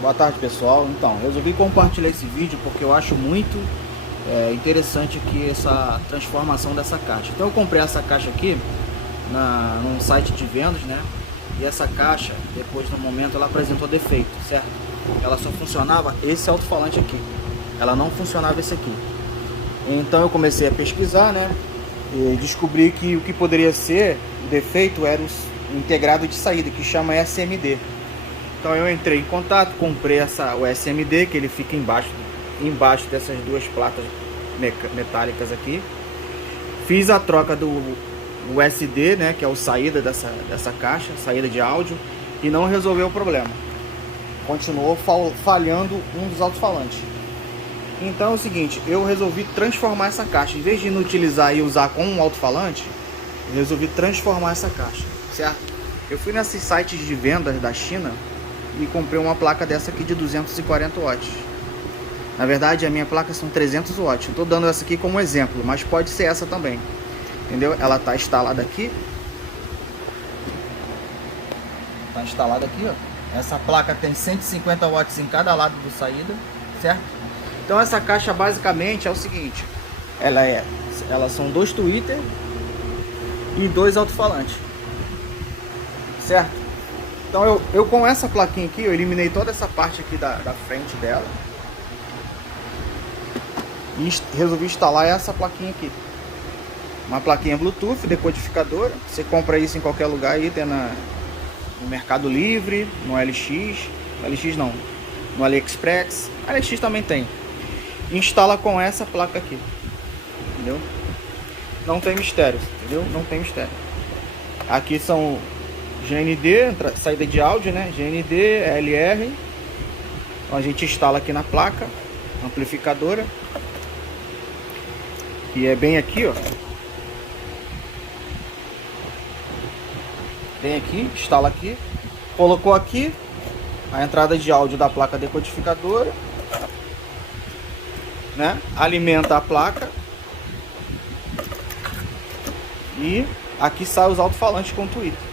Boa tarde, pessoal. Então, resolvi compartilhar esse vídeo porque eu acho muito interessante aqui essa transformação dessa caixa. Então eu comprei essa caixa aqui num site de vendas, né? E essa caixa, depois no momento, ela apresentou defeito, certo? Ela só funcionava esse alto-falante aqui. Ela não funcionava esse aqui. Então eu comecei a pesquisar, né? E descobri que o que poderia ser o defeito era o integrado de saída, que chama SMD. Então eu entrei em contato, comprei o SMD, que ele fica embaixo dessas duas placas metálicas aqui. Fiz a troca do USD, né, que é o saída dessa caixa, saída de áudio, e não resolveu o problema. Continuou falhando um dos alto-falantes. Então é o seguinte, eu resolvi transformar essa caixa. Em vez de inutilizar e usar com um alto-falante, eu resolvi transformar essa caixa, certo? Eu fui nesses sites de vendas da China e comprei uma placa dessa aqui de 240 watts. Na verdade, a minha placa são 300 watts. Eu estou dando essa aqui como exemplo, mas pode ser essa também. Entendeu? Ela está instalada aqui. Está instalada aqui, ó. Essa placa tem 150 watts em cada lado do saída, certo? Então essa caixa basicamente é o seguinte. Elas são dois tweeter e dois alto-falantes, certo? Então eu com essa plaquinha aqui, eu eliminei toda essa parte aqui da frente dela e resolvi instalar essa plaquinha aqui. Uma plaquinha Bluetooth, decodificadora. Você compra isso em qualquer lugar aí, tem no Mercado Livre, no LX não, no AliExpress. AliEx também tem. Instala com essa placa aqui, entendeu? Não tem mistério, entendeu? Não tem mistério. Aqui são GND, saída de áudio, né? GND, LR. Então a gente instala aqui na placa, amplificadora. Que é bem aqui, ó. Vem aqui, instala aqui. Colocou aqui a entrada de áudio da placa decodificadora, né? Alimenta a placa. E aqui sai os alto-falantes com tweeter.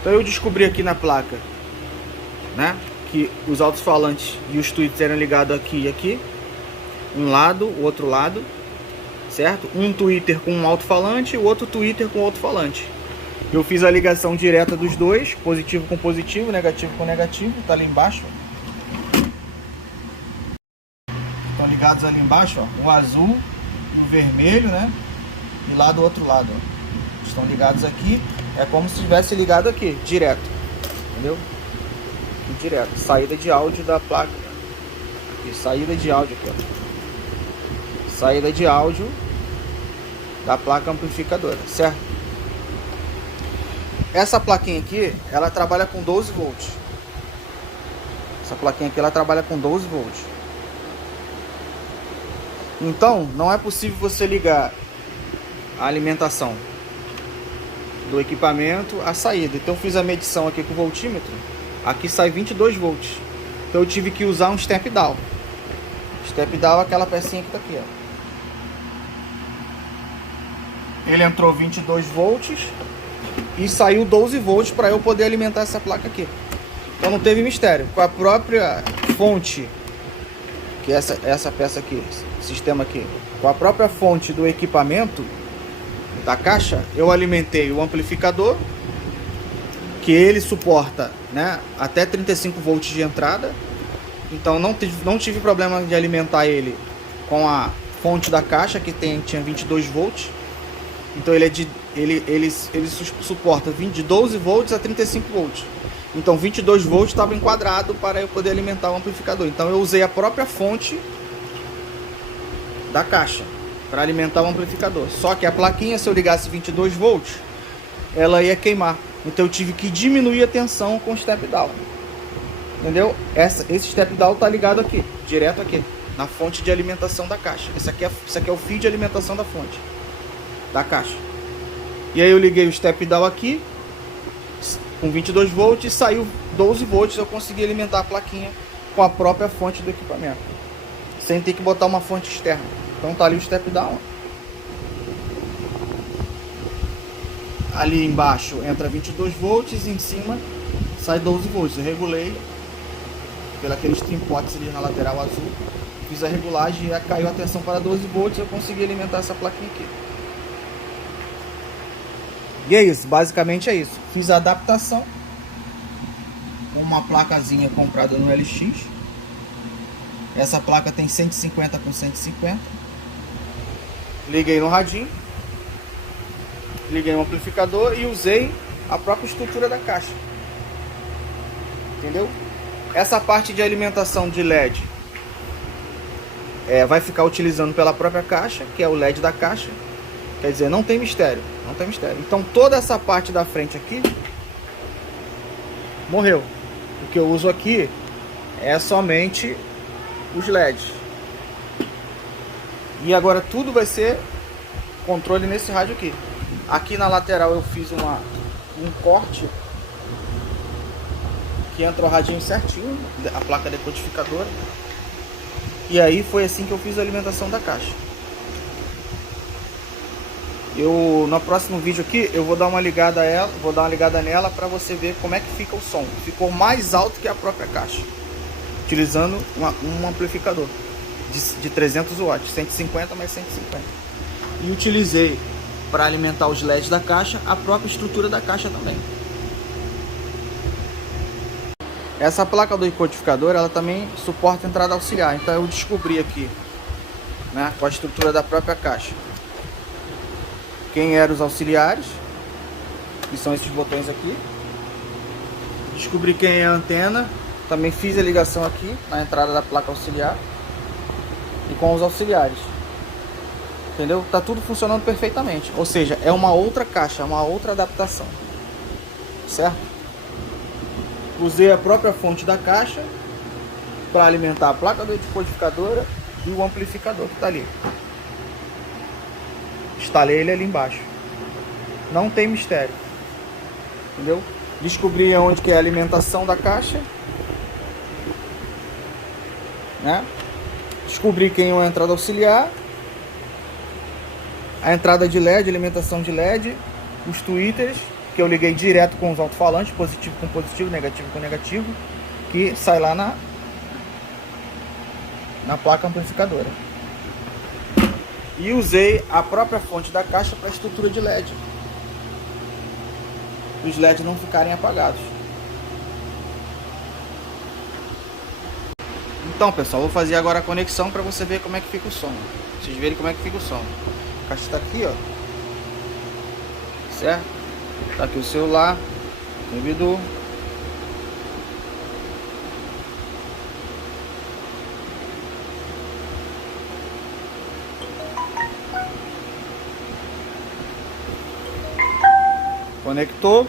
Então eu descobri aqui na placa, né, que os alto-falantes e os tweets eram ligados aqui e aqui. Um lado, o outro lado, certo? Um tweeter com um alto-falante e o outro tweeter com alto-falante. Eu fiz a ligação direta dos dois, positivo com positivo, negativo com negativo, tá ali embaixo. Estão ligados ali embaixo, ó, o azul e o vermelho, né? E lá do outro lado, ó, estão ligados aqui. É como se tivesse ligado aqui, direto, entendeu? Aqui, direto, saída de áudio da placa. Aqui, saída de áudio aqui, ó. Saída de áudio da placa amplificadora, certo? Essa plaquinha aqui, ela trabalha com 12 volts. Essa plaquinha aqui, ela trabalha com 12 volts. Então, não é possível você ligar a alimentação do equipamento à saída. Então eu fiz a medição aqui com o voltímetro. Aqui sai 22 volts. Então eu tive que usar um step down. Step down é aquela pecinha que tá aqui, ó. Ele entrou 22 volts e saiu 12 volts para eu poder alimentar essa placa aqui. Então não teve mistério. Com a própria fonte, que é essa peça aqui, sistema aqui, com a própria fonte do equipamento da caixa, eu alimentei o amplificador, que ele suporta, né, até 35 volts de entrada. Então não tive problema de alimentar ele com a fonte da caixa, que tinha 22 volts. Então ele suporta de 12 volts a 35 volts. Então 22 volts estava enquadrado para eu poder alimentar o amplificador. Então eu usei a própria fonte da caixa para alimentar o amplificador. Só que a plaquinha, se eu ligasse 22 volts, ela ia queimar. Então eu tive que diminuir a tensão com o step down. Entendeu? Esse step down tá ligado aqui, direto aqui, na fonte de alimentação da caixa. Isso aqui é o fio de alimentação da fonte da caixa. E aí eu liguei o step down aqui com 22 volts e saiu 12 volts. Eu consegui alimentar a plaquinha com a própria fonte do equipamento, sem ter que botar uma fonte externa. Então tá ali o step down. Ali embaixo entra 22 volts e em cima sai 12 volts. Eu regulei aqueles trimpotes ali na lateral azul. Fiz a regulagem e caiu a tensão para 12 volts, eu consegui alimentar essa plaquinha aqui. E é isso, basicamente é isso. Fiz a adaptação com uma placazinha comprada no LX. Essa placa tem 150 com 150. Liguei no radinho, liguei no amplificador e usei a própria estrutura da caixa. Entendeu? Essa parte de alimentação de LED vai ficar utilizando pela própria caixa, que é o LED da caixa. Quer dizer, não tem mistério, não tem mistério. Então toda essa parte da frente aqui morreu. O que eu uso aqui é somente os LEDs. E agora tudo vai ser controle nesse rádio aqui. Aqui na lateral eu fiz um corte que entra o radinho certinho, a placa decodificadora. E aí foi assim que eu fiz a alimentação da caixa. No próximo vídeo aqui eu vou dar uma ligada nela para você ver como é que fica o som. Ficou mais alto que a própria caixa, utilizando um amplificador de 300 watts, 150 mais 150. E utilizei para alimentar os LEDs da caixa a própria estrutura da caixa também. Essa placa do decodificador ela também suporta entrada auxiliar, então eu descobri aqui, né, com a estrutura da própria caixa, quem eram os auxiliares, que são esses botões aqui. Descobri quem é a antena, também fiz a ligação aqui na entrada da placa auxiliar e com os auxiliares. Entendeu? Tá tudo funcionando perfeitamente. Ou seja, é uma outra caixa, uma outra adaptação. Certo? Usei a própria fonte da caixa para alimentar a placa decodificadora e o amplificador que está ali. Instalei ele ali embaixo. Não tem mistério. Entendeu? Descobri onde que é a alimentação da caixa, né? Descobri quem é a entrada auxiliar, a entrada de LED, alimentação de LED, os tweeters, que eu liguei direto com os alto-falantes, positivo com positivo, negativo com negativo, que sai lá na placa amplificadora. E usei a própria fonte da caixa para a estrutura de LED. Os LEDs não ficarem apagados. Então, pessoal, vou fazer agora a conexão para você ver como é que fica o som. Vocês verem como é que fica o som. A caixa está aqui, ó. Certo? Tá aqui o celular, o servidor. Conectou.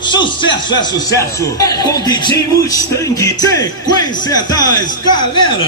Sucesso é sucesso! Com DJ Mustang, sequência das galera!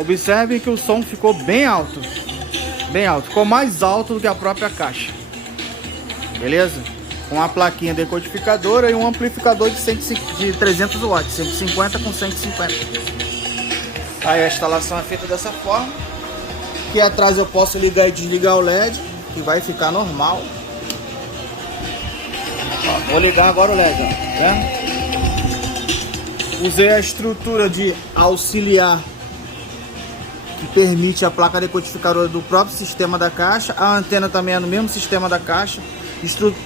Observe que o som ficou bem alto, ficou mais alto do que a própria caixa, beleza? Com a plaquinha decodificadora e um amplificador de 300 watts, 150 com 150. Aí a instalação é feita dessa forma. Aqui atrás eu posso ligar e desligar o LED, que vai ficar normal. Ó, vou ligar agora o LED, ó, tá vendo? Usei a estrutura de auxiliar que permite a placa decodificadora do próprio sistema da caixa. A antena também é no mesmo sistema da caixa.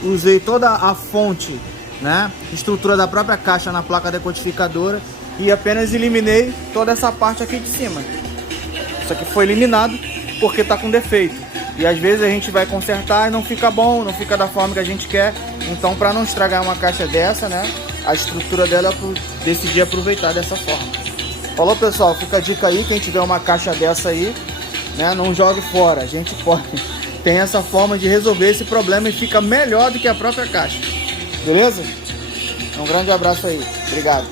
Usei toda a fonte, né, estrutura da própria caixa na placa decodificadora e apenas eliminei toda essa parte aqui de cima. Isso aqui foi eliminado porque está com defeito. E às vezes a gente vai consertar e não fica bom, não fica da forma que a gente quer. Então, para não estragar uma caixa dessa, né, a estrutura dela eu decidi aproveitar dessa forma. Falou, pessoal, fica a dica aí, quem tiver uma caixa dessa aí, né, não jogue fora, a gente pode, tem essa forma de resolver esse problema e fica melhor do que a própria caixa, beleza? Um grande abraço aí, obrigado.